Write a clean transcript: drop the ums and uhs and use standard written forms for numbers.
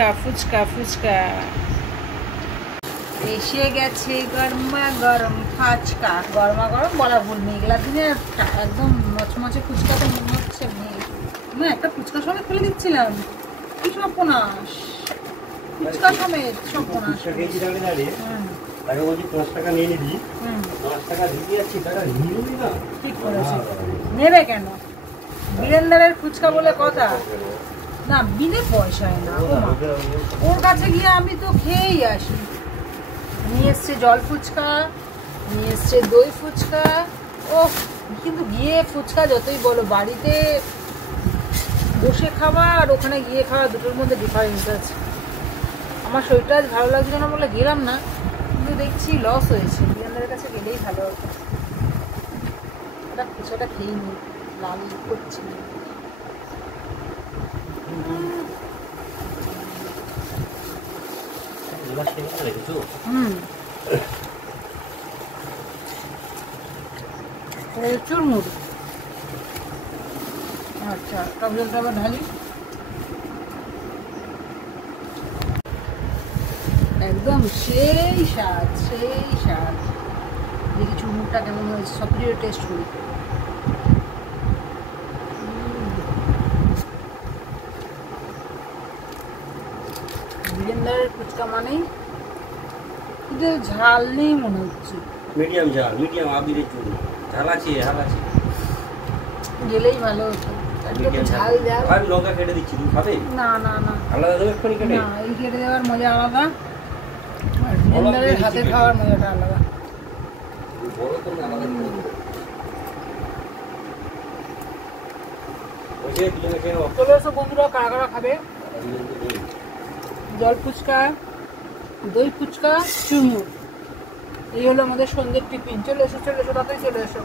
ফুচকা ফুচকা ফুচকা এসে গেছে, গরমা গরম ফুচকা। গরমা গরম বলা ভুল, মেঘলা দিনে একদম মচমচে ফুচকা তো মনে হচ্ছে। আমি একটা ফুচকার সঙ্গে খুলে দিচ্ছিলাম, কি সর্বনাশ, ফুচকা সমেত সর্বনাশ। তাকে বলছি 5 টাকা নিয়ে নিবি, 10 টাকা দিয়ে যাচ্ছি, টাকা নিয়ে নিবি না। ঠিক করেছে, নেবে কেন? বীরেন্দ্রের ফুচকা বলে কথা না, বিনে পয়সায় না। ওর কাছে গিয়ে আমি তো খেয়েই আসি। নিয়ে এসছে জল ফুচকা, নিয়ে এসছে দই ফুচকা। ও কিন্তু গিয়ে ফুচকা যতই বলো, বাড়িতে বসে খাওয়া আর ওখানে গিয়ে খাওয়া দুটোর মধ্যে ডিফারেন্স আছে। আমার শরীরটা আজ ভালো লাগছিল না বলে গেলাম না, কিন্তু দেখছি লস হয়েছে। বীরেন্দ্রের কাছে গেলেই ভালো হতো। ওটা ফুচকাটা খেয়ে নি, লাল করছি। চুরমুর, আচ্ছা টক জলটা আবার ঢালি। একদম সেই স্বাদ, সেই স্বাদ। দেখি চুরমুরটা কেমন হয়েছে, সব কিছু টেস্ট করি। বীরেন্দ্রের ফুচকা মানেই কিন্তু ঝাল নেই মনে হচ্ছে। মিডিয়াম ঝাল, মিডিয়াম আবিরের জন্য ঝাল আছে, ঝাল আছে। গেলেই ভালো হতো, ঝাল ঝাল। আমি লঙ্কা কেটে দিচ্ছি, তুমি খাবে? না না না, আলাদা দেবে এক্ষুনি কেটে? না, এই কেটে দেওয়ার মজা আলাদা, আর বীরেন্দ্রের হাতে খাওয়ার মজাটা আলাদা। চলে এসো বন্ধুরা, কারা কারা খাবে জল ফুচকা, দই ফুচকা, চুরমুর। এই হলো আমাদের সন্ধ্যের টিফিন। চলে এসো, চলে এসো, তাড়াতাড়ি চলে এসো।